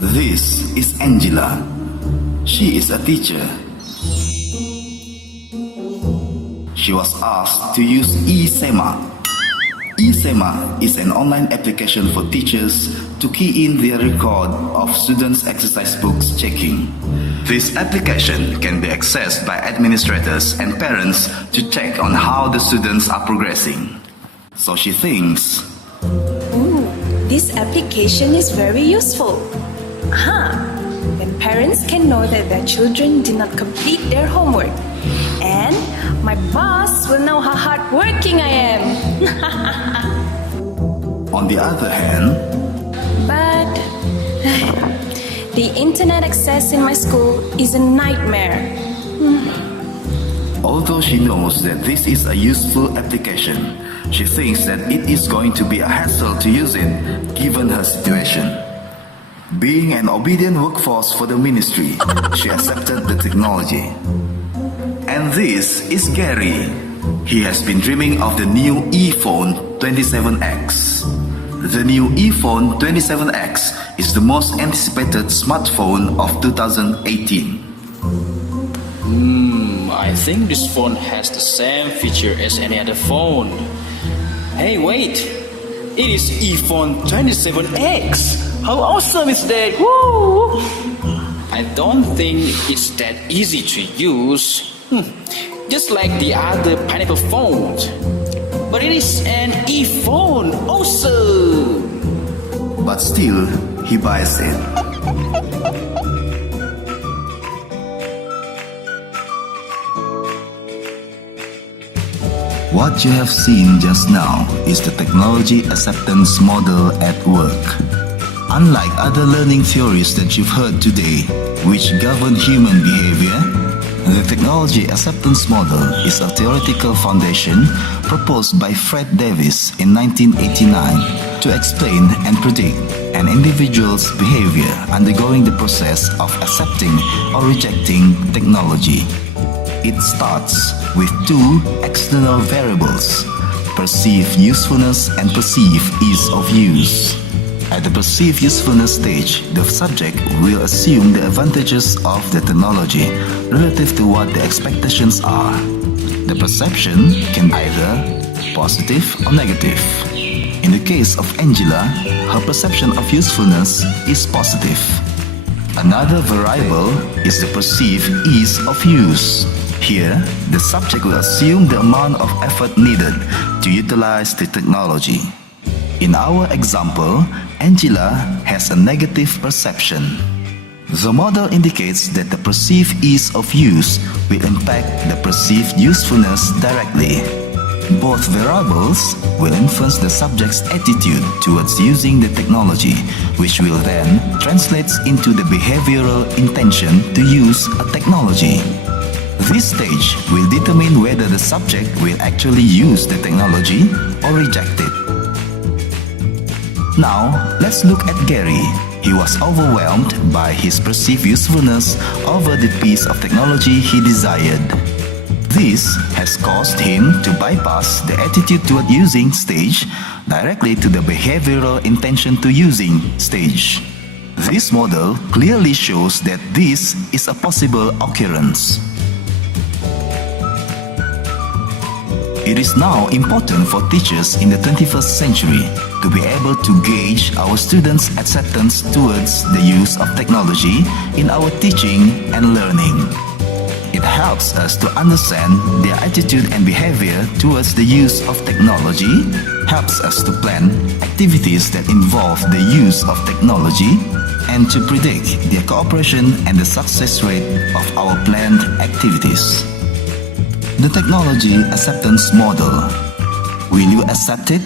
This is Angela. She is a teacher. She was asked to use eSema. eSema is an online application for teachers to key in their record of students' exercise books checking. This application can be accessed by administrators and parents to check on how the students are progressing. So she thinks, Ooh, this application is very useful. Then parents can know that their children did not complete their homework. And my boss will know how hardworking I am. on the other hand, But the internet access in my school is a nightmare. although she knows that this is a useful application, she thinks that it is going to be a hassle to use it given her situation. Being an obedient workforce for the ministry, she accepted the technology. And this is Gary. He has been dreaming of the new ePhone 27X. The new ePhone 27X is the most anticipated smartphone of 2018. I think this phone has the same feature as any other phone. Hey, wait! It is ePhone 27X! How awesome is that? Woo! I don't think it's that easy to use. Just like the other pineapple phones. But it is an ePhone! Awesome! But still, he buys it. What you have seen just now is the technology acceptance model at work. Unlike other learning theories that you've heard today, which govern human behavior, the technology acceptance model is a theoretical foundation proposed by Fred Davis in 1989 to explain and predict an individual's behavior undergoing the process of accepting or rejecting technology. It starts with two external variables, perceived usefulness and perceived ease of use. At the perceived usefulness stage, the subject will assume the advantages of the technology relative to what the expectations are. The perception can either positive or negative. In the case of Angela, her perception of usefulness is positive. Another variable is the perceived ease of use. Here, the subject will assume the amount of effort needed to utilize the technology. In our example, Angela has a negative perception. The model indicates that the perceived ease of use will impact the perceived usefulness directly. Both variables will influence the subject's attitude towards using the technology, which will then translate into the behavioral intention to use a technology. This stage will determine whether the subject will actually use the technology or reject it. Now, let's look at Gary. He was overwhelmed by his perceived usefulness over the piece of technology he desired. This has caused him to bypass the attitude toward using stage directly to the behavioral intention to using stage. This model clearly shows that this is a possible occurrence. It is now important for teachers in the 21st century to be able to gauge our students' acceptance towards the use of technology in our teaching and learning. It helps us to understand their attitude and behavior towards the use of technology, helps us to plan activities that involve the use of technology, and to predict their cooperation and the success rate of our planned activities. The technology acceptance model. Will you accept it